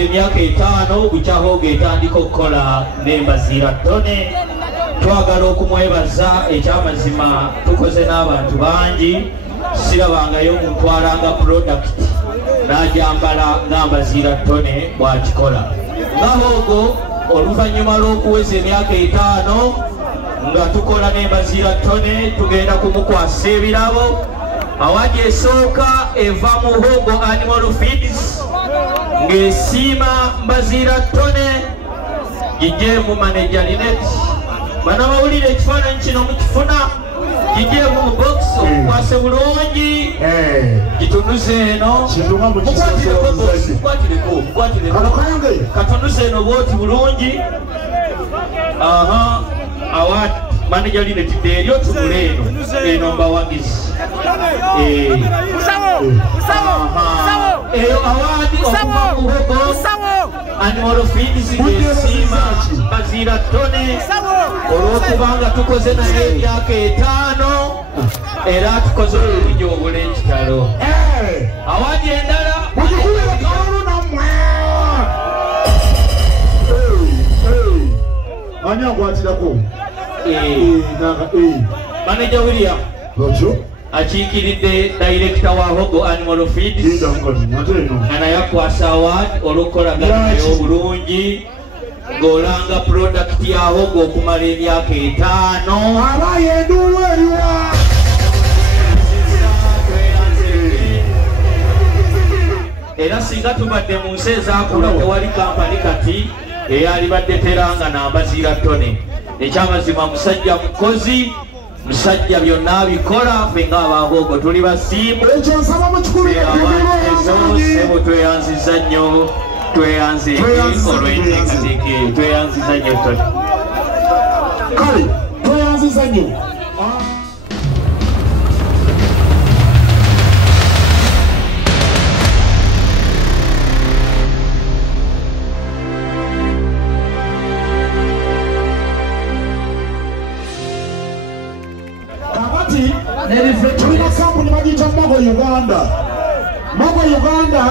tumaze emyaka 5 buchaho getandika okukola n'embazira ttone. Twagala okumwebaza ekyamazima tukoze n'abantu bangi sirabangayo omuntu alanga product n'ajambala ng'ambazira ttone bw'akikola. Ngahogo oluvannyuma lw'okuweza emyaka 5 nga tukola n'embazira ttone tugenda kumukwasa ebirabo. Awadi esooka eva mu Hogo Animal Feeds ng'esiima mbazira ttone gijjeemu manager Linet. Bano bawulira ekifaananyi kino mukifuna gijjeemu mu box okukwase bulungi gitunuze eno katunuze eno bwoti bulungi. Awadi manager Linet deryo tunule eno mbawagizi eyo awadi okuva mu Hogo Animal Feeds ng'esiima mbazira ttone olw'okubanga tukoze naye emyaka 5 era tukoze oluligi obula ekitalo. Awadi endala ani akwatirako manager William akiikiridde director wa Hogo Animal Feeds naye akwasa award olw'okukolagana naye obulungi ng'olanga product ya Hogo okumala emyaka 5. abaye enduulu eriwa era singa tubadde mu nsi ezaakula tewali kampani kati eyalibadde teranga n'ambazira ttone. Ekyamazima musajja mukozi musajja byonna bikola ffe ng'abahogo tuli basiimu. ekyo nsaba Sebo tweyanziza nnyo tweyanze olw'enteekateeka tweyanziza nnyo ttone. kale tweyanziza nnyo tulina kampuni bagiyita Mogo Uganda. Mogo Uganda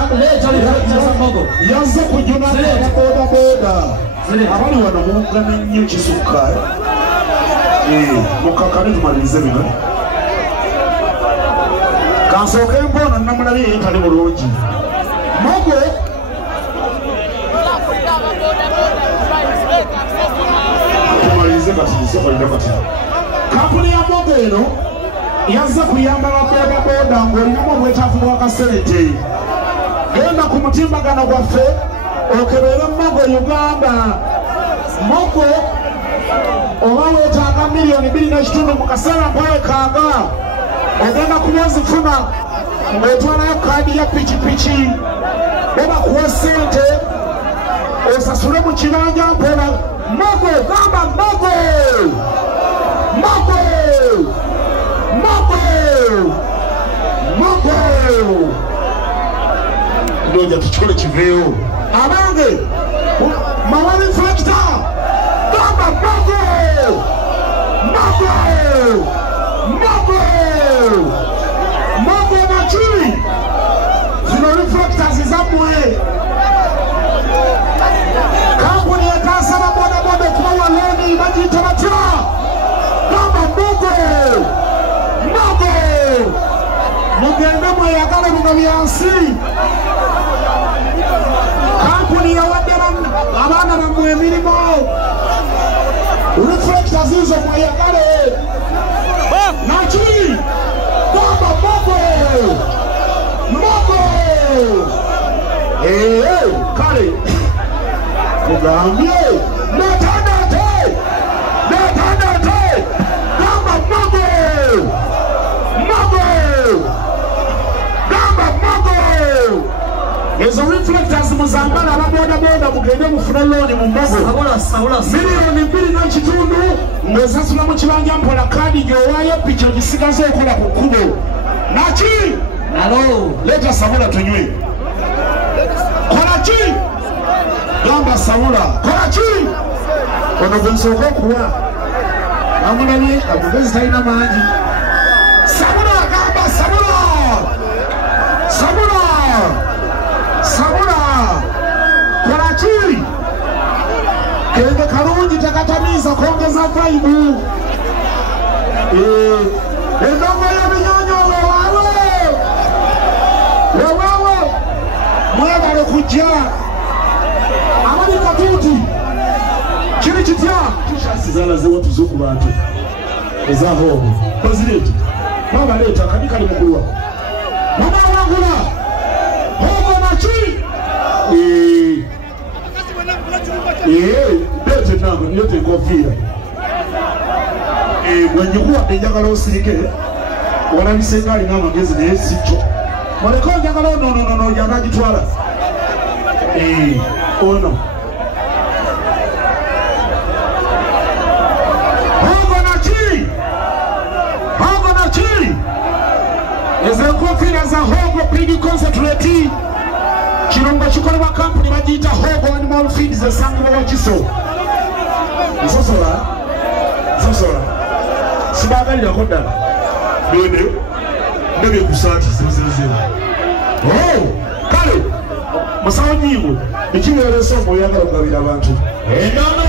yazze kujuna bodaboda abali wano muwugana nnyo kisukka mukakane tumalirize bino kansooke mbono namulabye yetali bulungi. Mogo tumalirize kati sokolera kati kampuni ya Mogo eno yazze kuyamba babodaboda ng'olinamu obwetaavu bw'akasente. Genda ku mutimbagano gwaffe okebeere Mogo Uganda. Mogo oba weetaaga $2.5 mu kaseera mpawekaaga ogenda kubazifuna ng'otwalayo kaadi ya pikipiki babakuwa ssente osasule mu kibanja mpola. Mogo gamba Mogo Mogo Mogo ndoja tuchukule kiveyo abange mawali reflector gamba Mogo nachuli zino reflectors zamwe kampuni yakasaba bodaboda kuba waleni bagiyita batya gamba Mogo mugende mweyagala bino byansi. Kampuni yawadde abaana bammwe emirimu reflector zizo mweyagale naki gamba Mogo kale kugambye netandate gamba Mogo ezo reflectors muzambala ababodaboda mugende mufune looni mu Mogo $2.5 ng'osasula mu kibanja mpola kaadi gy'owaayo piki ogisigaze okola ku kkubo naki leeta sabula tunywe kola ki gamba sabula kola ki ono gwe nsooka okuwa amulabye amugezi talina mangi sabula gamba sabula akatamiza kuongeza vibe. Endongo ya minyonyolo wawe mwebale kujja abali katuti kiri kitya tishasi zalaze watu zoku bantu ezaho kozilete mama leta kanika limukulwa mama wangula hogo machi bete nango niyote kofira bwenyikuwa enjagala osirike wala bisengali n'amagezi naye sicho waleko enjagala no janga gitwala ono hogo na chi ezenkofira za hogo pidi concentrate kirungo kikolebwa kampuni bagiyita hogo animal feeds esangibwa wakiso nsosola sibagalirako ddala ndebye kusaati zibuzibuzibwa kale musawo nyiigo ekibeeresa omwoyo oyagala okugabira abantu endono